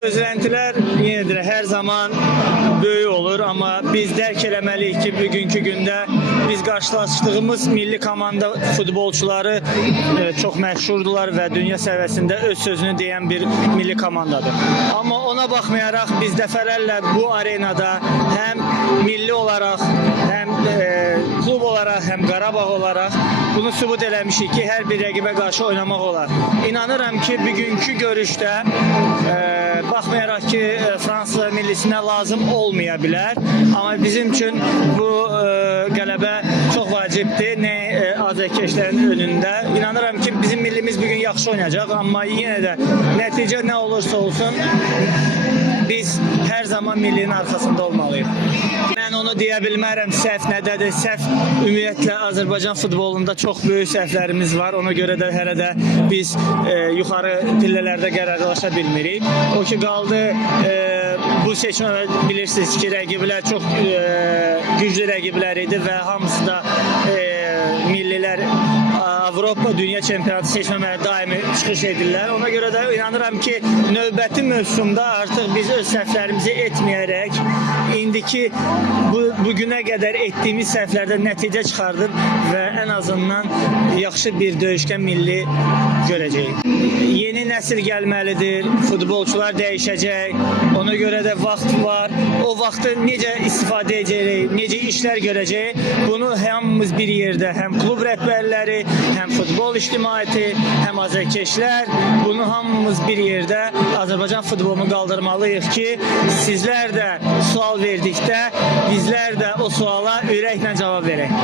Gözləntilər yenə hər zaman böyük olur, amma biz dərk eləməliyik ki, bugünkü gündə biz qarşılaşdığımız milli komanda futbolçuları çox məşhurdular və dünya səviyyəsində öz sözünü deyən bir milli komandadır. Amma ona baxmayaraq biz dəfələrlə bu arenada həm milli olaraq, həm klub olaraq, həm Qarabağ olaraq bunu sübut eləmişik ki, hər bir rəqibə qarşı oynamaq olar. İnanıram ki, bugünkü görüşdə baxmayaraq ki, Fransa millisinə lazım olmaya bilər, amma bizim üçün bu qələbə çox vacibdir, nə azərkeşlərin önündə. İnanıram ki, bizim millimiz bugün yaxşı oynayacaq, amma yenə də nəticə nə olursa olsun, biz hər zaman millinin arxasında olmalıyıq. Mən onu deyə bilmərəm, səhv nədədir? Səhv ümumiyyətlə Azərbaycan futbolunda çox böyük səhvlərimiz var. Ona görə də hələ də biz yuxarı pillələrdə qərarlaşa bilmirik. O ki qaldı bu seçmə bilirsiniz ki, rəqiblər çox güclü rəqiblər idi və hamısı da millilər Avropa Dünya Çempionatı seçməməyə daimi çıxış edirlər. Ona görə də inanıram ki, növbəti mövsümdə artıq biz öz səhvlərimizi etməyərək indiki bugünə qədər etdiyimiz səhvlərdən nəticə çıxardıb və ən azından yaxşı bir döyüşkən milli görəcəyik. Yeni nəsil gəlməlidir, futbolçular dəyişəcək, ona görə də vaxt var. O vaxtı necə istifadə edəcəyik, necə işlər görəcəyik, bunu hamımız bir yerdə, həm klub rəhbərləri, həm futbol ictimaiyyəti, həm azərkeşlər, bunu hamımız bir yerdə Azərbaycan futbolunu qaldırmalıyıq ki, sizlər də sual verdikdə bizlər də o suala ürəklə cavab verək.